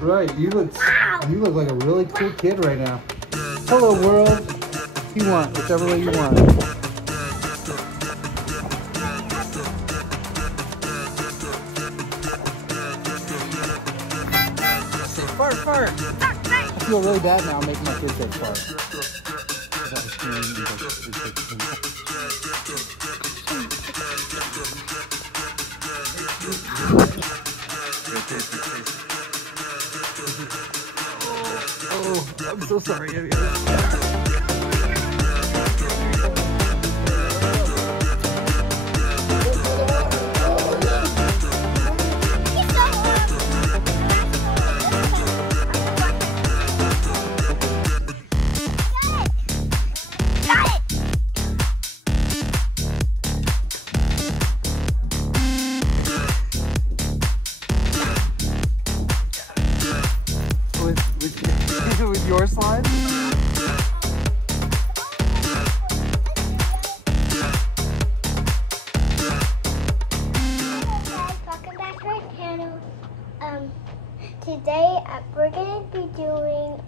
Right, you look like a really cool kid right now. Hello world. If you want, whichever way you want. Say fart, fart. I feel really bad now making my kids say fart. Oh, I'm so sorry. With your slide? Welcome back to our channel. Today we're gonna be doing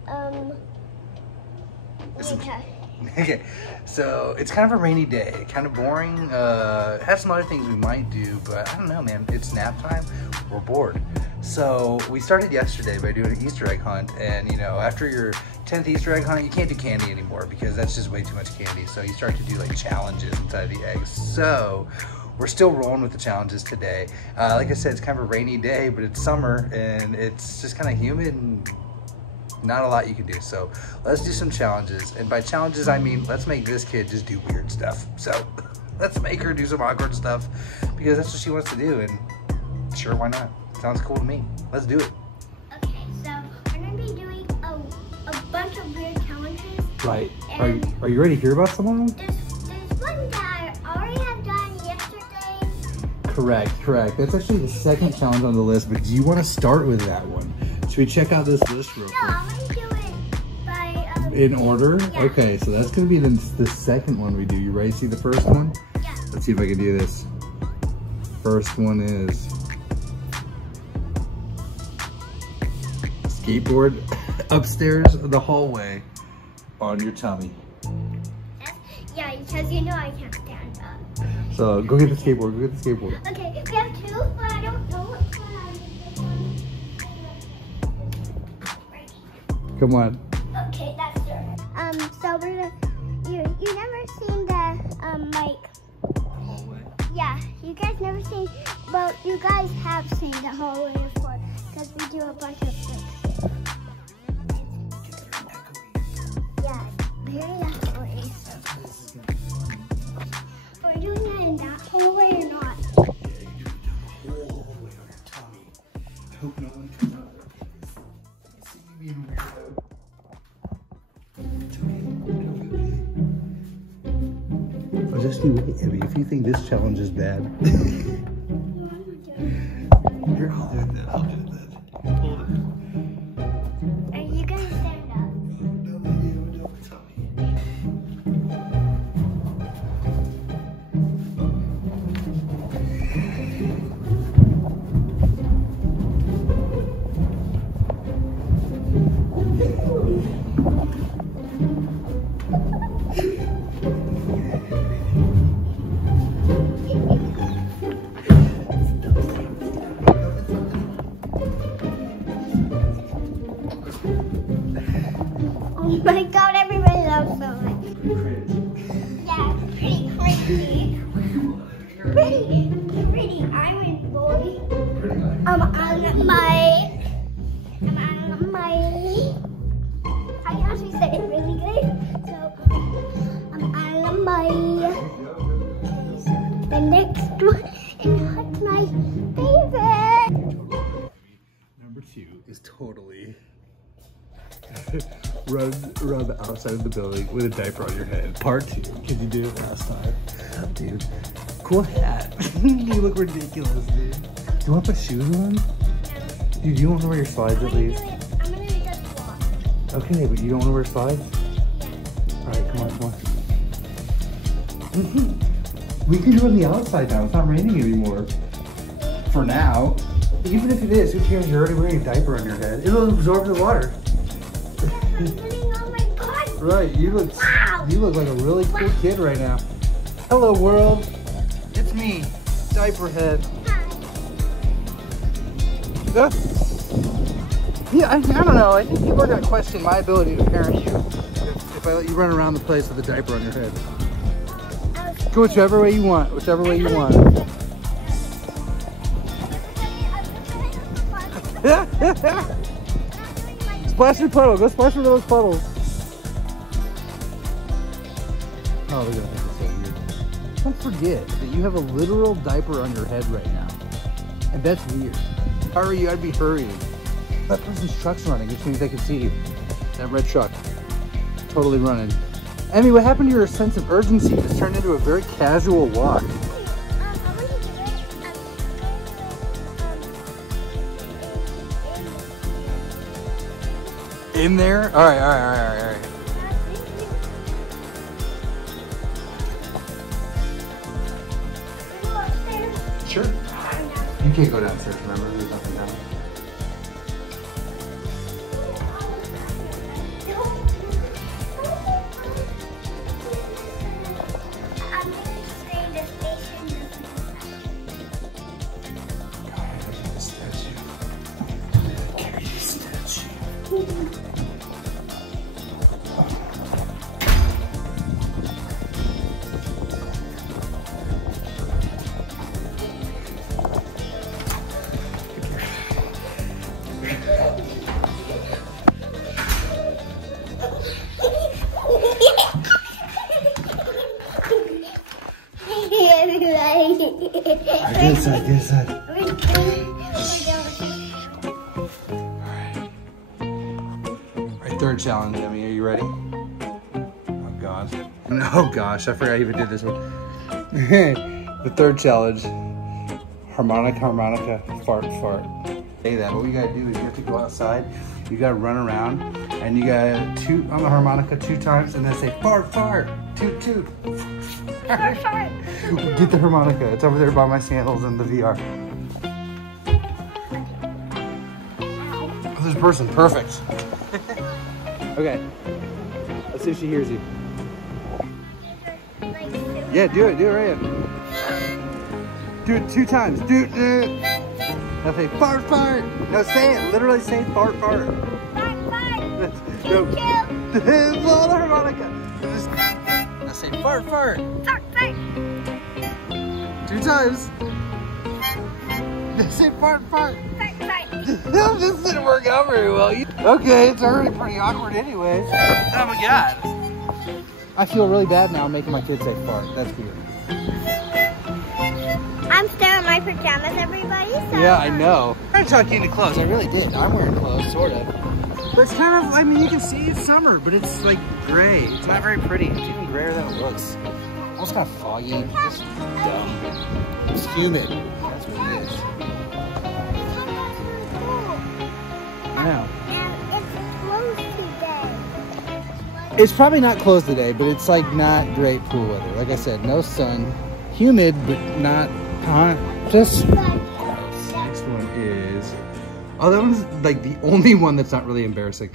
Okay, so it's kind of a rainy day, kind of boring. Have some other things we might do, but I don't know, man. It's nap time. We're bored. So we started yesterday by doing an Easter egg hunt, and you know, after your 10th Easter egg hunt, you can't do candy anymore because that's just way too much candy. So you start to do like challenges inside the eggs. So we're still rolling with the challenges today. Like I said, it's kind of a rainy day, but it's summer and it's just kind of humid and not a lot you can do. So let's do some challenges. And by challenges, I mean, let's make this kid just do weird stuff. So let's make her do some awkward stuff because that's what she wants to do. And sure, why not? Sounds cool to me. Let's do it. Okay, so we're gonna be doing a bunch of weird challenges. Right. Are you ready to hear about some of them? There's one that I already have done yesterday. Correct. That's actually the second challenge on the list, but do you want to start with that one? Should we check out this list real quick? No, I'm gonna do it by in order? Yeah. Okay, so that's gonna be the second one we do. You ready to see the first one? Yeah. Let's see if I can do this. First one is skateboard upstairs the hallway on your tummy. Yeah, because you know I can't stand up. So go get the skateboard. Okay, we have two, but I don't know which one I Come on. Okay, that's yours. So we're gonna, you never seen the like Hallway. Yeah, you guys never seen, well, you guys have seen the hallway before because we do a bunch of things. Yeah, very echoey. Are we doing that in that hallway or not? Yeah, you're doing the whole hallway on your tummy. I hope no one comes out there. I see you being weirdo. Oh, just you wait, Abby. If you think this challenge is bad, you're all doing that. I'll do that. Hold it. Are you gonna stand up? No, maybe I'm doing my tummy. Oh my god, everybody loves so much. Yeah, pretty crazy. Pretty island boy. I'm on my, I actually said it really good. So, I'm on my, the next one, and that's my favorite. Number 2 is totally run outside of the building with a diaper on your head. Part 2, because you did it last time. Dude, cool hat. You look ridiculous, dude. Do you want to put shoes on? Dude, you don't want to wear your slides at least? I'm gonna just walk. Okay, but you don't want to wear slides? Alright, come on. We can do it on the outside now. It's not raining anymore. For now. Even if it is, who cares? You're already wearing a diaper on your head. It'll absorb the water. I'm getting on my body. Right, you look like a really cool kid right now. Hello world, it's me, Diaper Head. Yeah, I don't know. I think people are gonna question my ability to parent you if I let you run around the place with a diaper on your head. Go whichever way you want. Whichever way you want. Splash your puddle. Go splash into those puddles. Oh, look at that. That's so weird. Don't forget that you have a literal diaper on your head right now. And that's weird. If I were you, I'd be hurrying. That person's truck's running, which means they can see you. That red truck. Totally running. Emmy, what happened to your sense of urgency? This turned into a very casual walk. In there? All right. Sure. You can't go downstairs, remember? There's nothing down. I guess. Alright, third challenge, Emmy. Are you ready? Oh gosh. Oh gosh, I forgot I even did this one. The third challenge. Harmonica, fart. Say that. What you gotta do is you have to go outside, you gotta run around, and you gotta toot on the harmonica 2 times and then say fart, toot. Get the harmonica. It's over there by my sandals and the VR. Oh, this person, perfect. Okay. Let's see if she hears you. Yeah, do it right here. Do it 2 times. Do it. Now say fart. No, say it. Literally say fart. Fart. No. Blow the harmonica. Now say fart. 2 times. Say fart. This didn't work out very well. Okay, it's already pretty awkward anyways. Oh my god. I feel really bad now making my kids say fart. That's weird. I'm still in my pajamas, everybody. So yeah, I know. I'm trying to talk you into clothes. I really did. I'm wearing clothes, sort of. But it's kind of, I mean, you can see it's summer, but it's like gray. It's not very pretty. It's even grayer than it looks. Almost kind of foggy. Just dumb. It's humid. That's what it is. I know. And it's closed today. It's probably not closed today, but it's like not great pool weather. Like I said, no sun. Humid, but not hot. Just... Next one is... Oh, that one's like the only one that's not really embarrassing.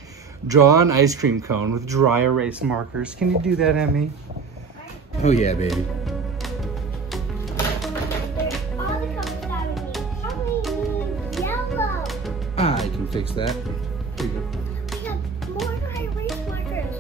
Draw an ice cream cone with dry erase markers. Can you do that, Emmy? Oh yeah, baby. I can fix that. Here you go. We have more dry erase markers.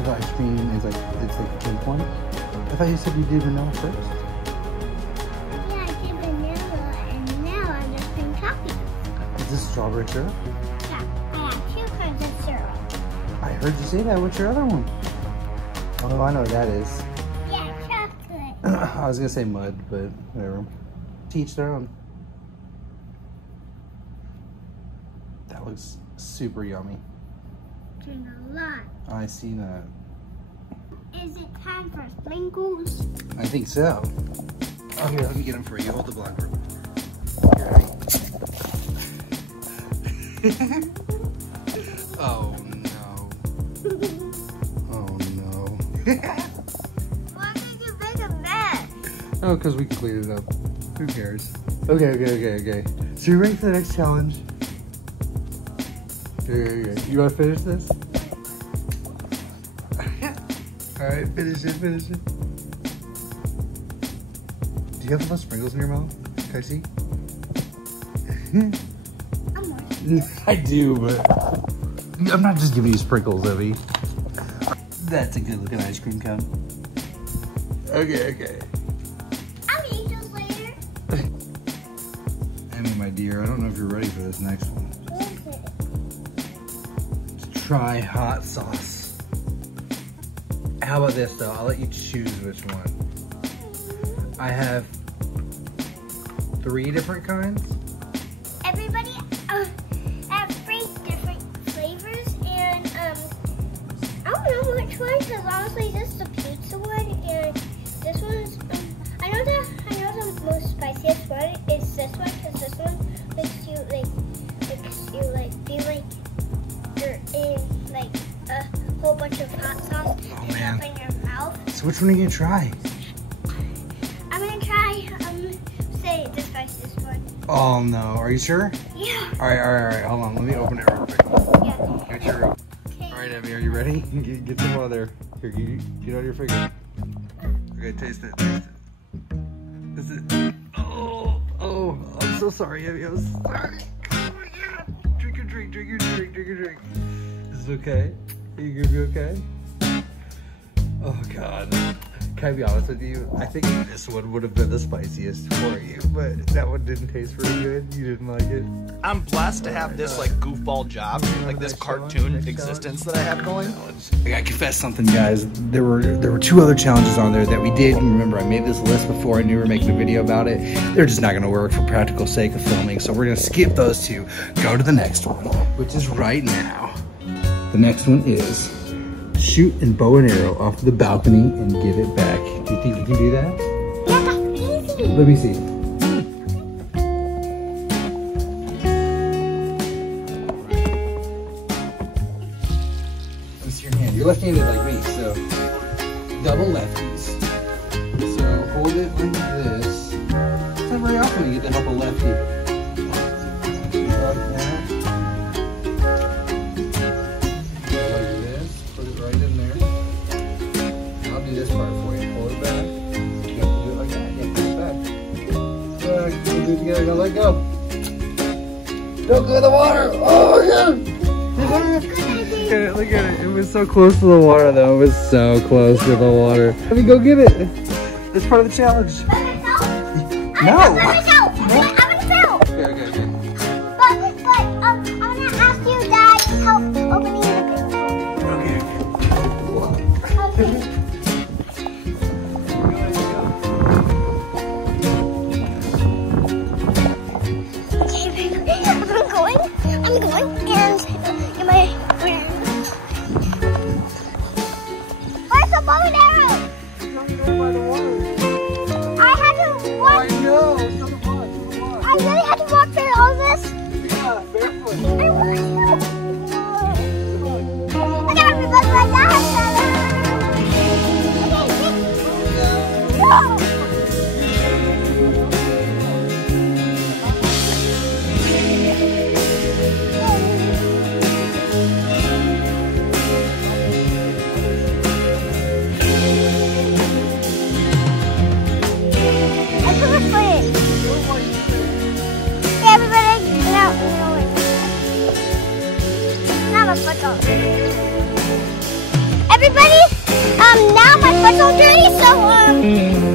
So the ice cream is like, it's like a pink one? I thought you said you did vanilla first. Yeah, I did vanilla and now I'm just putting coffee. Is this strawberry syrup? Yeah, I have 2 kinds of syrup. I heard you say that. What's your other one? Oh, I know what that is. Yeah, chocolate. I was gonna say mud, but whatever. Teach their own. That looks super yummy. Drink a lot. I see that. Is it time for sprinkles? I think so. Oh, here, let me get them for you. Hold the block. Oh, no. Oh, no. Why did you make a mess? Oh, because we can clean it up. Who cares? Okay. So you ready for the next challenge? Okay. You want to finish this? Alright, finish it. Do you have enough sprinkles in your mouth? Can I see? I do, but I'm not just giving you sprinkles, Evie. That's a good looking ice cream cone. Okay. I'll eat those later. Emmy, my dear, I don't know if you're ready for this next one. What is it? Let's try hot sauce. How about this though? I'll let you choose which one. I have 3 different kinds. Everybody have 3 different flavors, and I don't know which one, because honestly this is the pizza one, and this one's I know the most spiciest one is this one, because this one makes you feel like you're in like a whole bunch of hot sauce Oh man. up in your mouth. So which one are you gonna try? I'm gonna try say the spiciest one. Oh no, are you sure? Yeah. Alright, hold on, let me open it real quick. Yeah. Make sure. Okay. Alright, Emmy, are you ready? Get some out of there. Here, get out your finger. Okay, taste it. This is oh, I'm so sorry, Emmy, I'm sorry. Drink your drink. Is this okay? Are you gonna be okay? Oh God. Can I be honest with you? I think this one would have been the spiciest for you, but that one didn't taste very good. You didn't like it. I'm blessed to have this like goofball job, like this cartoon existence that I have going. I gotta confess something, guys. There were 2 other challenges on there that we did. And remember, I made this list before I knew we were making a video about it. They're just not gonna work for practical sake of filming, so we're gonna skip those 2. Go to the next one, which is right now. The next one is shoot and bow and arrow off the balcony and get it back. Do you think we can do that? Yeah, that's easy. Let me see. Let me see your hand. You're left-handed like me, so double lefties. So hold it like this. It's not very often you get the help of lefty. Like that. This part for you. Pull it back. You have to do it like that. You have to pull it back. right, do it together. Now let go. Don't go in the water. Oh, yeah. Look at it. It was so close to the water, though. It was so close to the water. Let me go get it. It's part of the challenge. No. I'm gonna film. Okay. But I'm gonna ask you guys help opening the door. Okay. I'm going, and you might. Where's the bow and arrow? I had to walk. I know. I really had to walk through all this. Yeah, barefoot. I want to. Look at everybody like that. Okay, no. Everybody, now my foot's all dirty, so I'm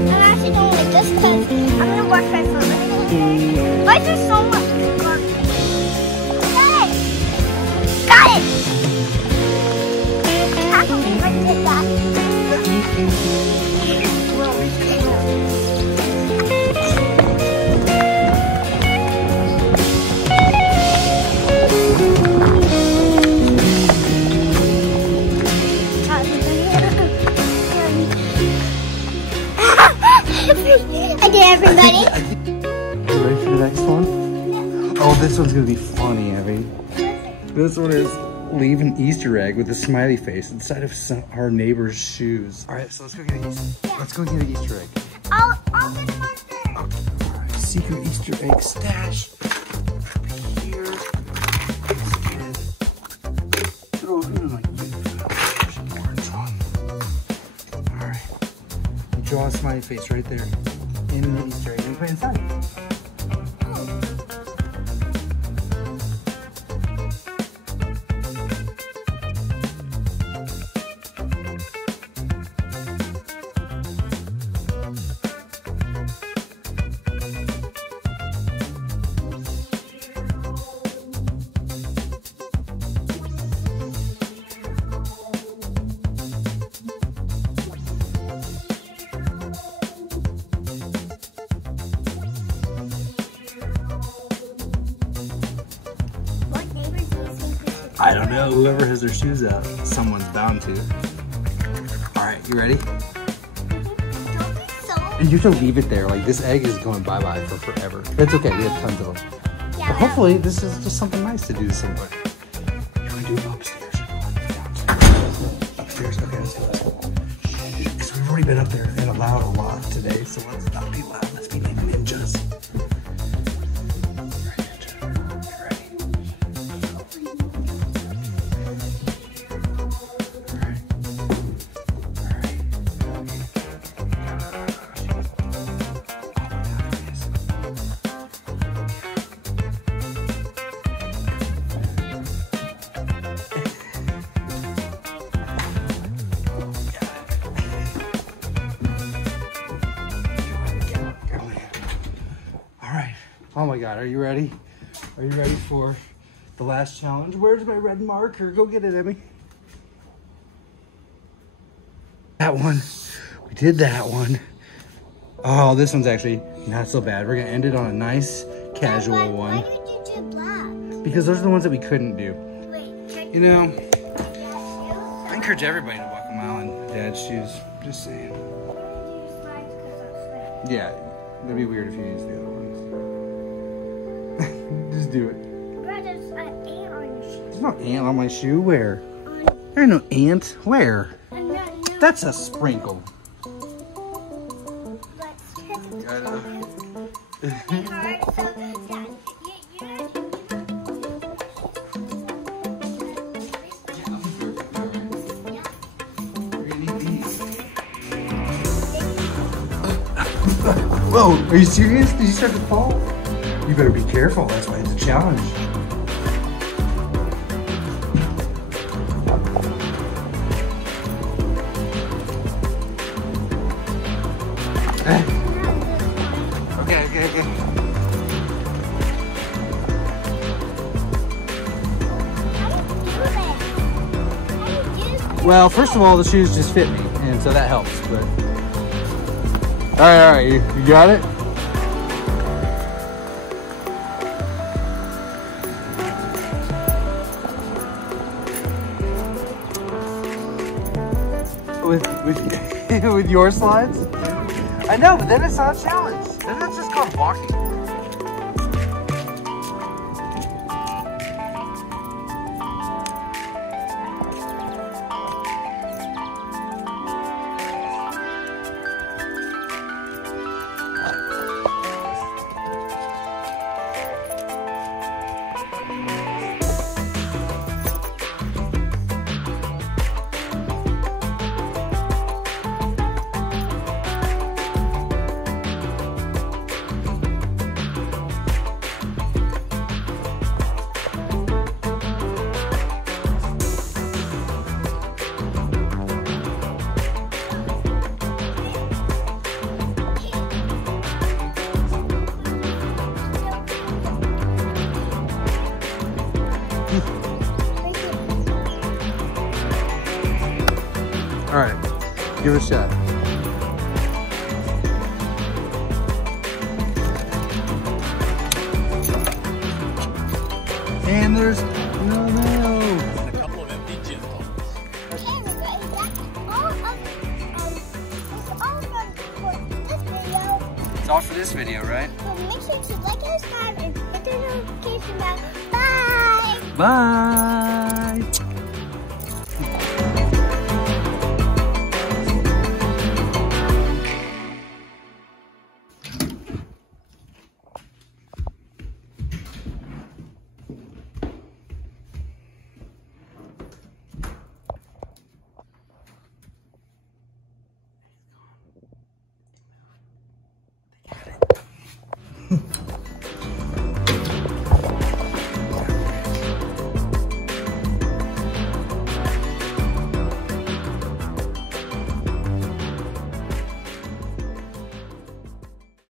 actually doing like this because I'm gonna work right for a minute. Why is there so much garbage? Got it! I can't believe I did that. I did, everybody. You ready for the next one? Yeah. Oh, this one's gonna be funny, Abby. This one is leave an Easter egg with a smiley face inside of our neighbor's shoes. All right, so let's go get Let's go get an Easter egg. I'll get them on there. Okay. All right, secret Easter egg stash. Up here. Let's get it. Throw it in my orange one. All right. Draw a smiley face right there in the Easter egg and put it inside. I don't know. Whoever has their shoes out, someone's bound to. All right, you ready? Don't be so. And you have to leave it there. Like, this egg is going bye-bye for forever. It's okay. We have tons of them. Yeah, But hopefully, this is just something nice to do to somebody. You want to do it upstairs or upstairs? Okay, let's go. Because we've already been up there and allowed a lot today, so let's not be loud. Let's be ninjas. Oh my God, are you ready? Are you ready for the last challenge? Where's my red marker? Go get it, Emmy. That one, we did that one. Oh, this one's actually not so bad. We're gonna end it on a nice, casual one. Why did you do black? Because those are the ones that we couldn't do. Wait, You know, I encourage everybody to walk a mile in Dad's shoes. Just saying. Yeah, that'd be weird if you used the other ones. Just do it. Bro, there's an ant on your shoe. There's no ant on my shoe. Where? There ain't no ant. Where? That's a sprinkle. Whoa, are you serious? Did you start to fall? You better be careful. That's why it's a challenge. Okay. Well, first of all, the shoes just fit me, and so that helps. But all right, you got it. With your slides? I know, but then it's not a challenge. Then that's just called walking. All right, give it a shot. And there's no. A couple of empty gym balls. Okay, everybody, that's all for this video. It's all for this video, right? So make sure to like and subscribe and hit the notification bell. Bye! Bye!